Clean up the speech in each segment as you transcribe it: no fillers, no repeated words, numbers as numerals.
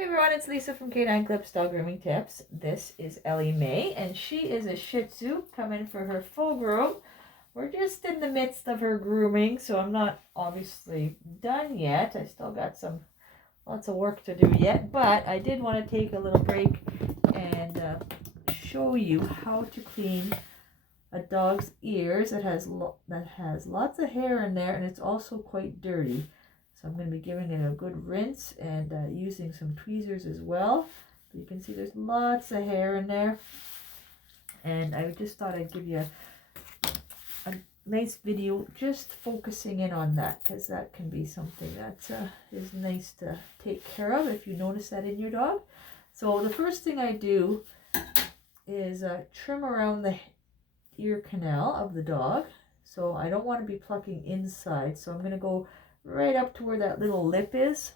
Hey everyone, it's Lisa from K9 Clips Dog Grooming Tips. This is Ellie Mae, and she is a Shih Tzu coming for her full groom. We're just in the midst of her grooming, so I'm not obviously done yet. I still got lots of work to do yet, but I did want to take a little break and show you how to clean a dog's ears that has lots of hair in there, and it's also quite dirty. So I'm going to be giving it a good rinse and using some tweezers as well. But you can see there's lots of hair in there. And I just thought I'd give you a nice video just focusing in on that, because that can be something that is nice to take care of if you notice that in your dog. So the first thing I do is trim around the ear canal of the dog. So I don't want to be plucking inside. So I'm going to go right up to where that little lip is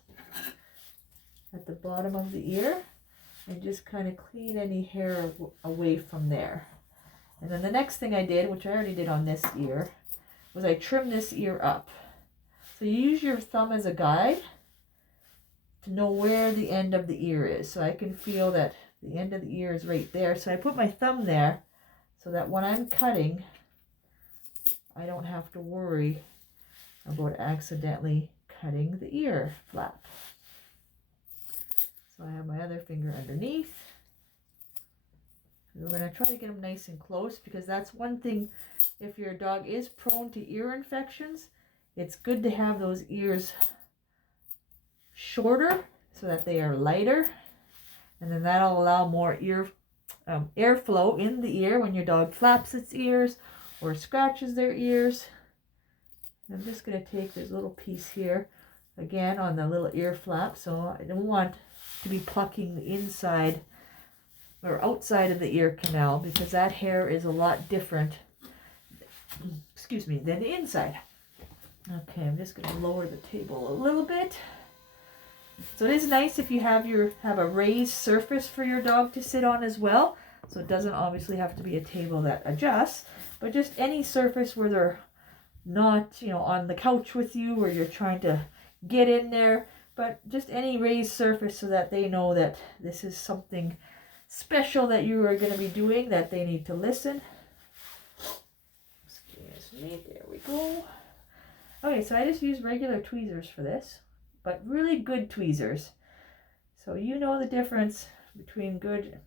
at the bottom of the ear and just kind of clean any hair away from there. And then the next thing I did, which I already did on this ear, was I trimmed this ear up. So you use your thumb as a guide to know where the end of the ear is. So I can feel that the end of the ear is right there. So I put my thumb there so that when I'm cutting, I don't have to worry about accidentally cutting the ear flap. So I have my other finger underneath. We're going to try to get them nice and close, because that's one thing, if your dog is prone to ear infections, it's good to have those ears shorter so that they are lighter, and then that'll allow more airflow in the ear when your dog flaps its ears or scratches their ears. I'm just going to take this little piece here again on the little ear flap. So I don't want to be plucking the inside or outside of the ear canal, because that hair is a lot different, than the inside. Okay, I'm just going to lower the table a little bit. So it is nice if you have a raised surface for your dog to sit on as well. So it doesn't obviously have to be a table that adjusts, but just any surface where they're not, on the couch with you, or you're trying to get in there, but just any raised surface so that they know that this is something special that you are going to be doing, that they need to listen. Excuse me, there we go. Okay, so I just use regular tweezers for this, but really good tweezers. So you know the difference between good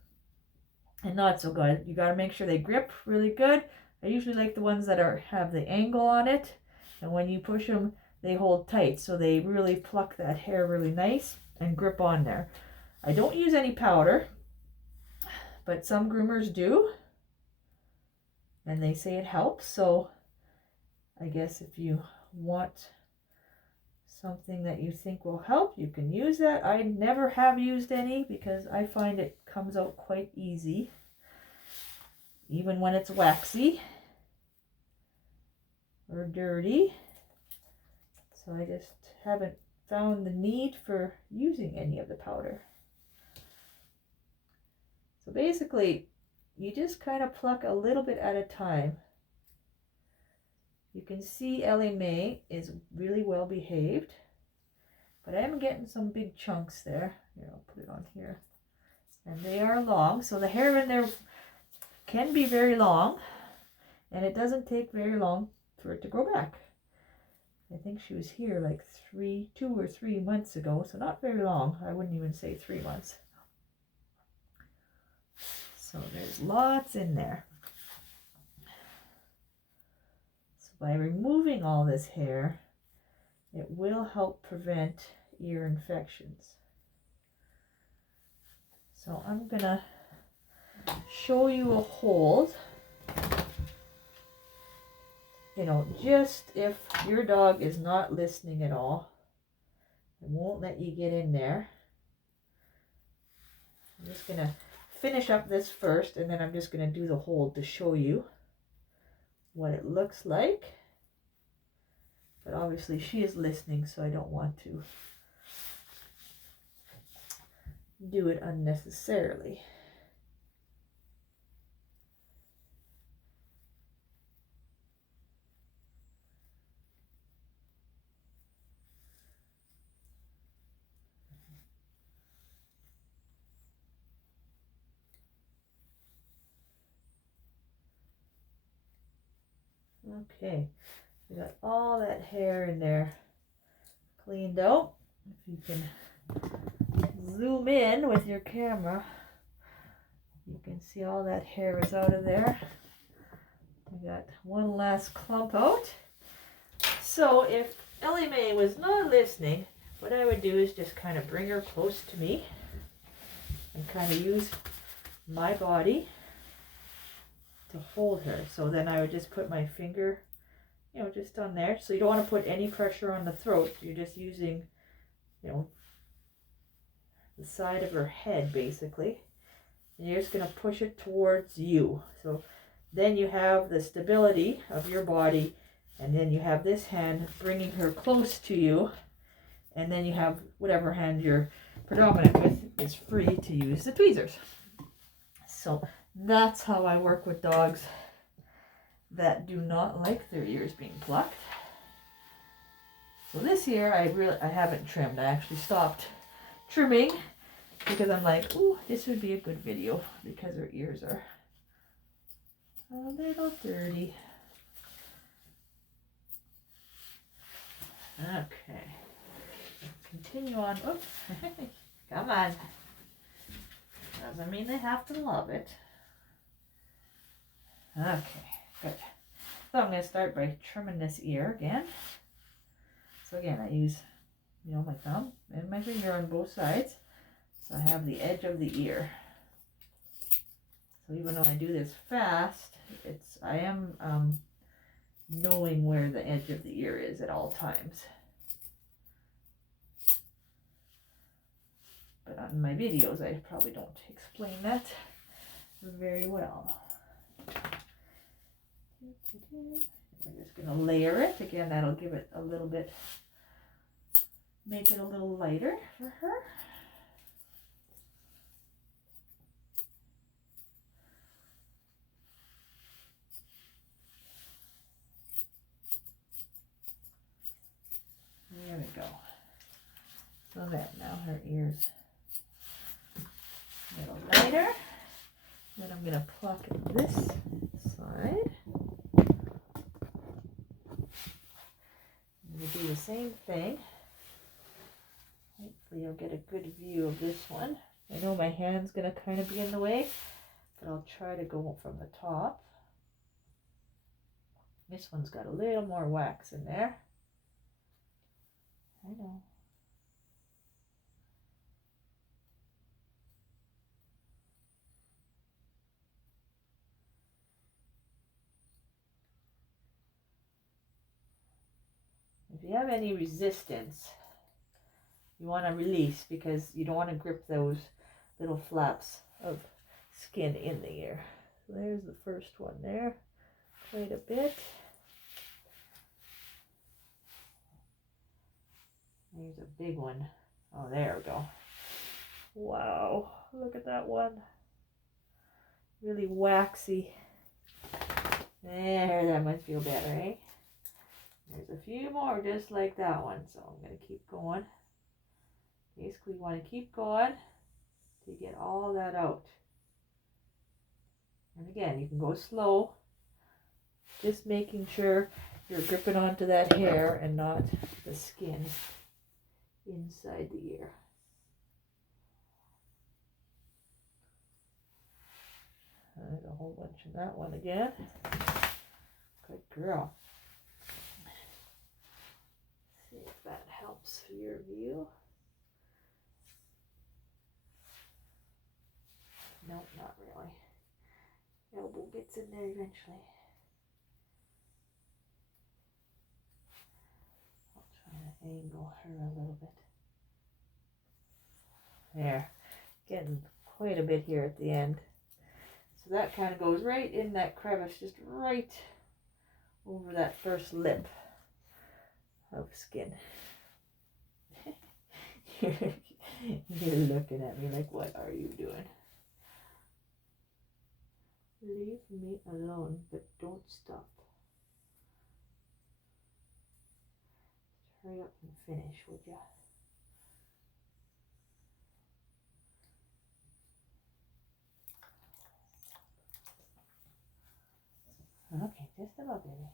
and not so good. You got to make sure they grip really good. I usually like the ones that have the angle on it, and when you push them, they hold tight, so they really pluck that hair really nice and grip on there. I don't use any powder, but some groomers do, and they say it helps. So I guess if you want something that you think will help, you can use that. I never have used any, because I find it comes out quite easy, even when it's waxy or dirty. So I just haven't found the need for using any of the powder. So basically, you just kind of pluck a little bit at a time. You can see Ellie Mae is really well behaved, but I am getting some big chunks there. Here, I'll put it on here. And they are long, so the hair in there can be very long, and it doesn't take very long for it to grow back. I think she was here like 2 or 3 months ago, so not very long. I wouldn't even say 3 months. So there's lots in there. So by removing all this hair, it will help prevent ear infections. So I'm gonna show you a hold. Just if your dog is not listening at all and won't let you get in there, I'm just going to finish up this first, and then I'm just going to do the hold to show you what it looks like. But obviously she is listening, so I don't want to do it unnecessarily. Okay, we got all that hair in there cleaned out. If you can zoom in with your camera, you can see all that hair is out of there. We got one last clump out. So if Ellie Mae was not listening, what I would do is just kind of bring her close to me and kind of use my body to hold her. So then I would just put my finger, you know, just on there. So you don't want to put any pressure on the throat. You're just using, you know, the side of her head basically. And you're just going to push it towards you. So then you have the stability of your body, and then you have this hand bringing her close to you, and then you have whatever hand you're predominant with is free to use the tweezers. So that's how I work with dogs that do not like their ears being plucked. So this year I haven't trimmed. I actually stopped trimming because I'm like, ooh, this would be a good video because her ears are a little dirty. Okay, continue on. Oops. Come on. Doesn't mean they have to love it. Okay, good. So I'm going to start by trimming this ear again. So again, I use, you know, my thumb and my finger on both sides. So I have the edge of the ear. So even though I do this fast, I am knowing where the edge of the ear is at all times. But on my videos, I probably don't explain that very well. We're just going to layer it. Again, that'll give it a little bit, make it a little lighter for her. There we go. So that now her ears a little lighter. Then I'm going to pluck this side. I'm going to do the same thing. Hopefully you'll get a good view of this one. I know my hand's going to kind of be in the way, but I'll try to go from the top. This one's got a little more wax in there. I know. If you have any resistance, you want to release because you don't want to grip those little flaps of skin in the ear. So there's the first one there, quite a bit. There's a big one. Oh, there we go. Wow, look at that one. Really waxy. There, that might feel better, eh? There's a few more just like that one, so I'm going to keep going. Basically, you want to keep going to get all that out. And again, you can go slow, just making sure you're gripping onto that hair and not the skin inside the ear. There's a whole bunch of that one again. Good girl. See if that helps your view. Nope, not really. Elbow gets in there eventually. I'll try to angle her a little bit. There. Getting quite a bit here at the end. So that kind of goes right in that crevice, just right over that first lip of skin. You're looking at me like, what are you doing? Leave me alone, but don't stop. Hurry up and finish, would ya? Okay, just about, baby.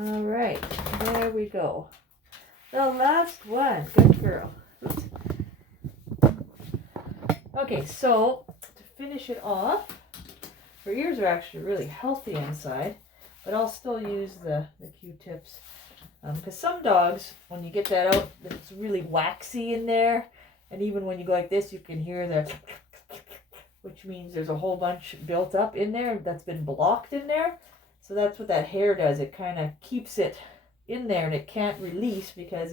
All right, there we go. The last one. Good girl. Oops. Okay, so to finish it off, her ears are actually really healthy inside, but I'll still use the Q-tips. Because some dogs, when you get that out, it's really waxy in there. And even when you go like this, you can hear the, which means there's a whole bunch built up in there that's been blocked in there. So that's what that hair does. It kind of keeps it in there and it can't release because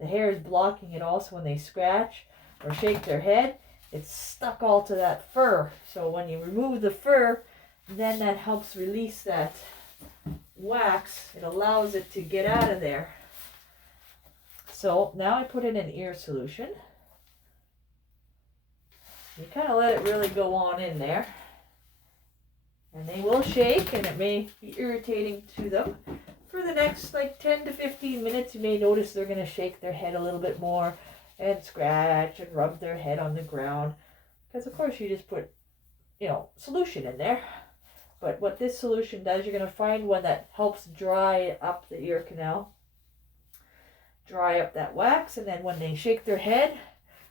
the hair is blocking it also when they scratch or shake their head. It's stuck all to that fur. So when you remove the fur, then that helps release that wax. It allows it to get out of there. So now I put in an ear solution. You kind of let it really go on in there. And they will shake and it may be irritating to them. For the next like 10 to 15 minutes, you may notice they're going to shake their head a little bit more and scratch and rub their head on the ground. Because of course you just put, solution in there. But what this solution does, you're going to find one that helps dry up the ear canal. Dry up that wax, and then when they shake their head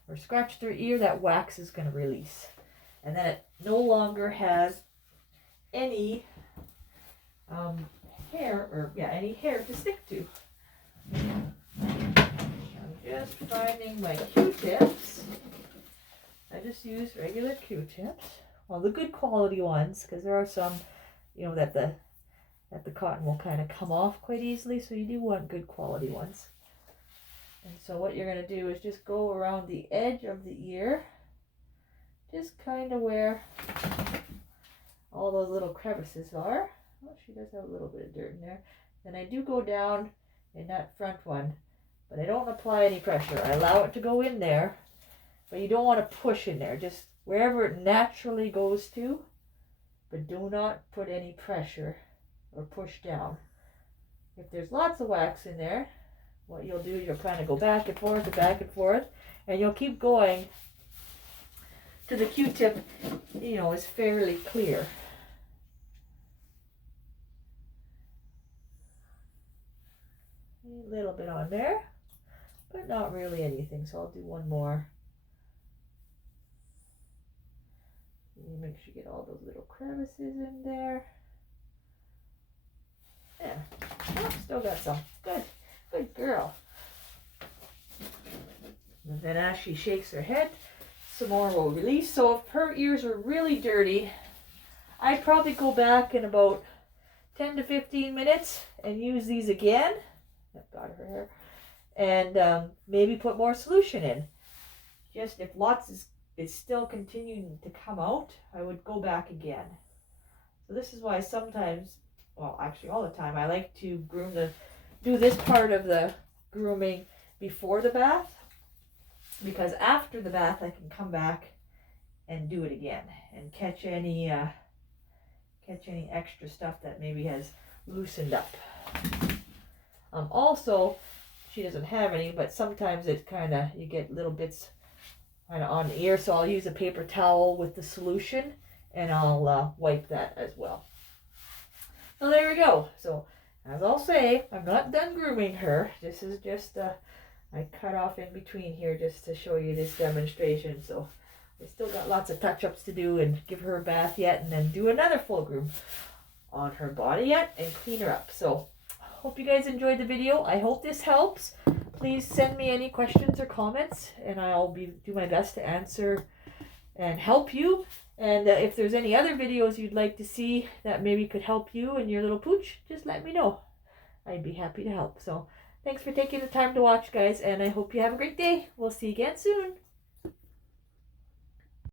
or scratch their ear, that wax is going to release. And then it no longer has any hair to stick to. I'm just finding my Q-tips. I just use regular Q-tips. Well, the good quality ones, because there are some, that the cotton will kind of come off quite easily, so you do want good quality ones. And so what you're going to do is just go around the edge of the ear, just kind of where all those little crevices are. Oh, she does have a little bit of dirt in there. Then I do go down in that front one, but I don't apply any pressure. I allow it to go in there, but you don't want to push in there. Just wherever it naturally goes to, but do not put any pressure or push down. If there's lots of wax in there, what you'll do is you'll kind of go back and forth, and you'll keep going till the Q-tip, is fairly clear. A little bit on there, but not really anything, so I'll do one more. You make sure you get all those little crevices in there. Yeah, oh, still got some. Good girl. And then as she shakes her head, some more will release. So if her ears are really dirty, I'd probably go back in about 10 to 15 minutes and use these again. I've got her hair. And maybe put more solution in. Just if lots is still continuing to come out, I would go back again. So this is why sometimes, well, actually all the time, I like to do this part of the grooming before the bath, because after the bath I can come back and do it again and catch any extra stuff that maybe has loosened up. Also, she doesn't have any, but sometimes it you get little bits on the ear, so I'll use a paper towel with the solution and I'll wipe that as well. So there we go. So as I'll say, I'm not done grooming her. This is just I cut off in between here just to show you this demonstration. So I still got lots of touch-ups to do and give her a bath yet, and then do another full groom on her body yet and clean her up. So hope you guys enjoyed the video. I hope this helps. Please send me any questions or comments, and I'll do my best to answer and help you. And if there's any other videos you'd like to see that maybe could help you and your little pooch, just let me know. I'd be happy to help. So thanks for taking the time to watch, guys, and I hope you have a great day. We'll see you again soon.